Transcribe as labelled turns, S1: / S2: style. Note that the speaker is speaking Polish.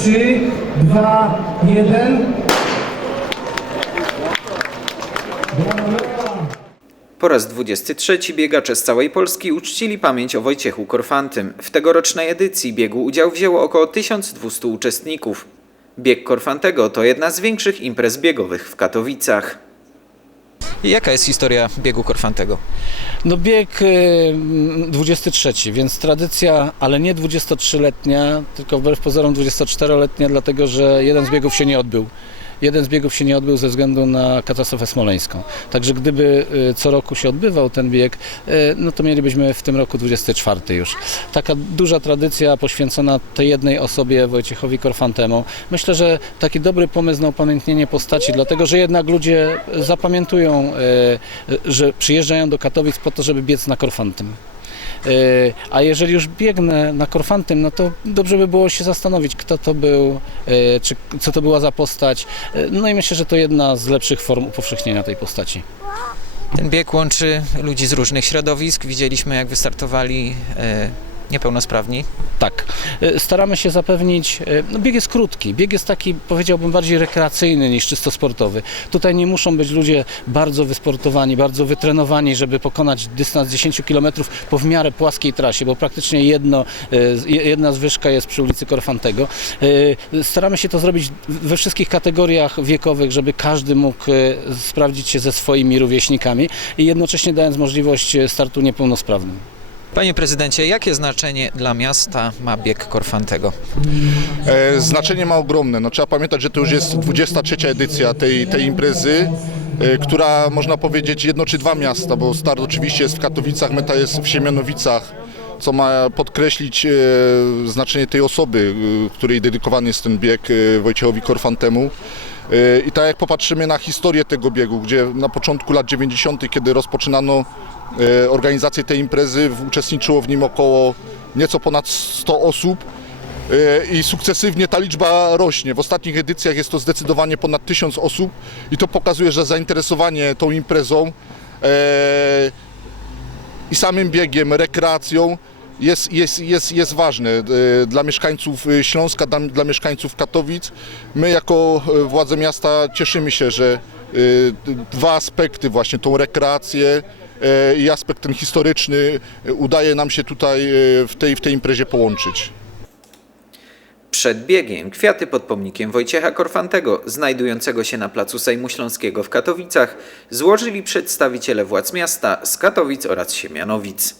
S1: 3, 2, 1.
S2: Po raz 23 biegacze z całej Polski uczcili pamięć o Wojciechu Korfantym. W tegorocznej edycji biegu udział wzięło około 1200 uczestników. Bieg Korfantego to jedna z większych imprez biegowych w Katowicach. Jaka jest historia biegu Korfantego?
S3: No bieg y, 23, więc tradycja, ale nie 23-letnia, tylko wbrew pozorom 24-letnia, dlatego że jeden z biegów się nie odbył. Jeden z biegów się nie odbył ze względu na katastrofę smoleńską. Także gdyby y, co roku się odbywał ten bieg, y, no to mielibyśmy w tym roku 24 już. Taka duża tradycja poświęcona tej jednej osobie, Wojciechowi Korfantemu. Myślę, że taki dobry pomysł na upamiętnienie postaci, dlatego że jednak ludzie zapamiętują, y, że przyjeżdżają do Katowic po to, żeby biec na Korfantym. Y, A jeżeli już biegnę na Korfantym, no to dobrze by było się zastanowić, kto to był, y, czy co to była za postać. Y, No i myślę, że to jedna z lepszych form upowszechnienia tej postaci.
S4: Ten bieg łączy ludzi z różnych środowisk. Widzieliśmy, jak wystartowali e, niepełnosprawni.
S3: Tak. Y, Staramy się zapewnić, y, no bieg jest krótki, bieg jest taki powiedziałbym bardziej rekreacyjny niż czysto sportowy. Tutaj nie muszą być ludzie bardzo wysportowani, bardzo wytrenowani, żeby pokonać dystans 10 km po w miarę płaskiej trasie, bo praktycznie jedno, y, jedna zwyżka jest przy ulicy Korfantego. Staramy się to zrobić we wszystkich kategoriach wiekowych, żeby każdy mógł sprawdzić się ze swoimi rówieśnikami i jednocześnie dając możliwość startu niepełnosprawnym.
S4: Panie prezydencie, jakie znaczenie dla miasta ma bieg Korfantego?
S5: E, Znaczenie ma ogromne. No, trzeba pamiętać, że to już jest 23 edycja tej, tej imprezy, e, która można powiedzieć jednoczy dwa miasta, bo start oczywiście jest w Katowicach, meta jest w Siemianowicach, co ma podkreślić e, znaczenie tej osoby, e, której dedykowany jest ten bieg Wojciechowi Korfantemu. I tak jak popatrzymy na historię tego biegu, gdzie na początku lat 90., kiedy rozpoczynano organizację tej imprezy, uczestniczyło w nim około nieco ponad 100 osób. E, i sukcesywnie ta liczba rośnie. W ostatnich edycjach jest to zdecydowanie ponad 1000 osób i to pokazuje, że zainteresowanie tą imprezą e, i samym biegiem, rekreacją jest, jest, jest, jest ważne e, dla mieszkańców e, Śląska, dla, dla mieszkańców Katowic. My jako e, władze miasta cieszymy się, że e, dwa aspekty właśnie, tą rekreację e, i aspekt ten historyczny e, udaje nam się tutaj w tej, w tej imprezie połączyć.
S2: Przed biegiem kwiaty pod pomnikiem Wojciecha Korfantego, znajdującego się na placu Sejmu Śląskiego w Katowicach, złożyli przedstawiciele władz miasta z Katowic oraz Siemianowic.